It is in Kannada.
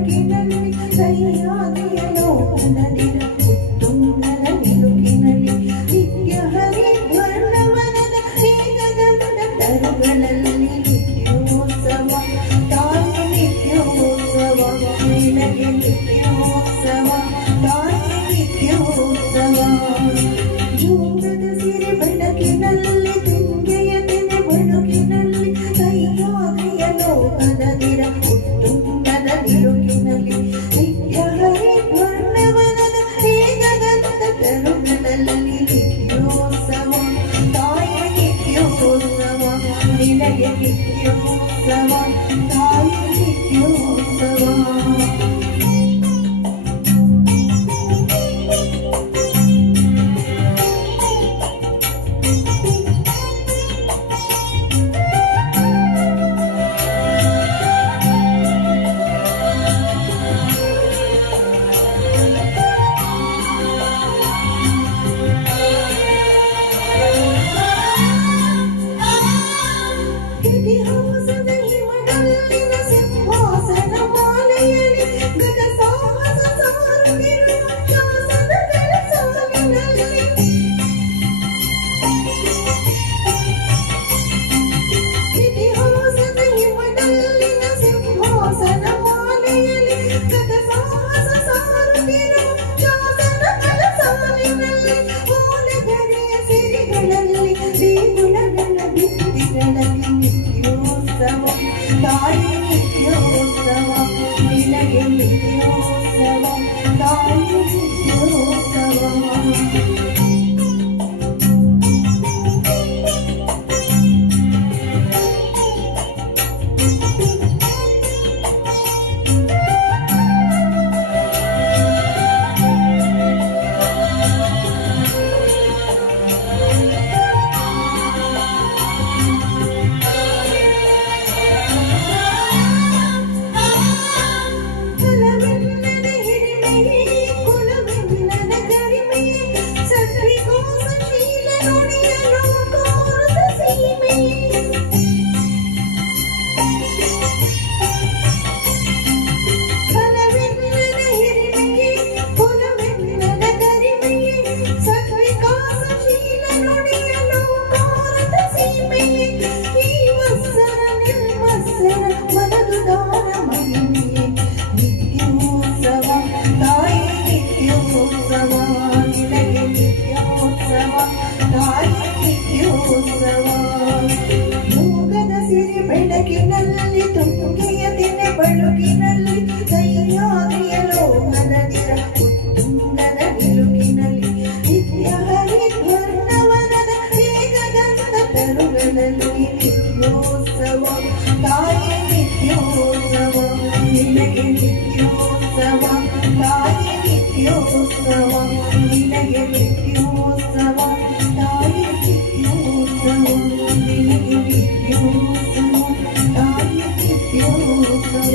ಬೆಳಕಿನಲ್ಲಿ ಸಹ್ಯಾದ್ರಿಯಲೋ ನದಿರ ಉತ್ತುಂಗದ ನಿಲುಕಿನಲ್ಲಿ ನಿತ್ಯ ಹರಿದ್ವರ್ಣವನದ ಮೇಘಗಂಧ ತರುಗಳಲ್ಲಿ ನಿತ್ಯೋತ್ಸವ ತಾಯಿ ನಿತ್ಯೋತ್ಸವ ನಿನಗೆ ನಿತ್ಯೋತ್ಸವ ತಾಯಿ ನಿತ್ಯೋತ್ಸವ ಜೋಗದ ಸಿರಿ ಬೆಳಕಿನಲ್ಲಿ ತುಂಗೆಯ ತೆನೆ ಬಳುಕಿನಲ್ಲಿ ಸಹ್ಯಾದ್ರಿಯ ಲೋಕದದಿರ ಉತ್ತುಂಗದ ನಿಲುಕಿನಲ್ಲಿ ನಿತ್ಯ ಹರಿದ್ವರ್ಣವನದ ಮೇಘಗಂಧ ತರುಗಳಲ್ಲಿ ನಿತ್ಯೋತ್ಸವ ತಾಯಿ ನಿತ್ಯೋತ್ಸವ ನಿನಗೆ ನಿತ್ಯೋತ್ಸವ ತಾಯಿ ನಿತ್ಯೋತ್ಸವ ಇತಿಹಾಸದ ಹಿಮದಲ್ಲಿನ ಸಿಂಹಾಸನ ಮಾಲೆಯಲ್ಲಿ ಗತ ಸಾಹಸ ಸಾರುತ್ತಿರುವ ಶಾಸನಗಳ ಸಾಲಿನಲ್ಲಿ ಇತಿಹಾಸದ ಹಿಮದಲ್ಲಿನ ಸಿಂಹಾಸನ ಮಾಲೆಯಲ್ಲಿ ಗತ ಸಾಹಸ ಸಾರುತ್ತಿರುವ ಶಾಸನಗಳ ಸಾಲಿನಲ್ಲಿ ಓಲಗರಿಯ ಸಿರಿಗಳಲ್ಲಿ ದೇಗುಲಗಳ ಭಿತ್ತಿಗಳಲ್ಲಿ ನಿತ್ಯೋತ್ಸವ ತಾಯಿ ನಿತ್ಯೋತ್ಸವ ನಿನಗೆ ನಿತ್ಯೋತ್ಸವ ತಾಯಿ ನಿತ್ಯೋತ್ಸವ ಯೋಗದ ಸಿರಿ ಬೆಳಕಿನಲ್ಲಿ ತುಂಗೆಯ ತೆನೆ ಬಳುಕಿನಲ್ಲಿ ಸಹ್ಯಾದ್ರಿಯ ಲೋಕದದಿರ ಉತ್ತುಂಗದ ನಿಲುಕಿನಲ್ಲಿ ನಿತ್ಯ ಹರಿದ್ವರ್ಣವನದ ಮೇಘಗಂಧ ತರುಗಳಲ್ಲಿ ನಿತ್ಯೋತ್ಸವ ತಾಯಿ ನಿತ್ಯೋತ್ಸವ ನಿನಗೆ ನಿತ್ಯೋತ್ಸವ ತಾಯಿ ನಿತ್ಯೋತ್ಸವ ನಿನಗೆ ನಿತ್ಯೋತ್ಸವ ತಾಯಿ ನಿತ್ಯೋತ್ಸವ ನಿನಗೆ ನಿತ್ಯೋತ್ಸವ ತಾಯಿ ನಿತ್ಯೋತ್ಸವ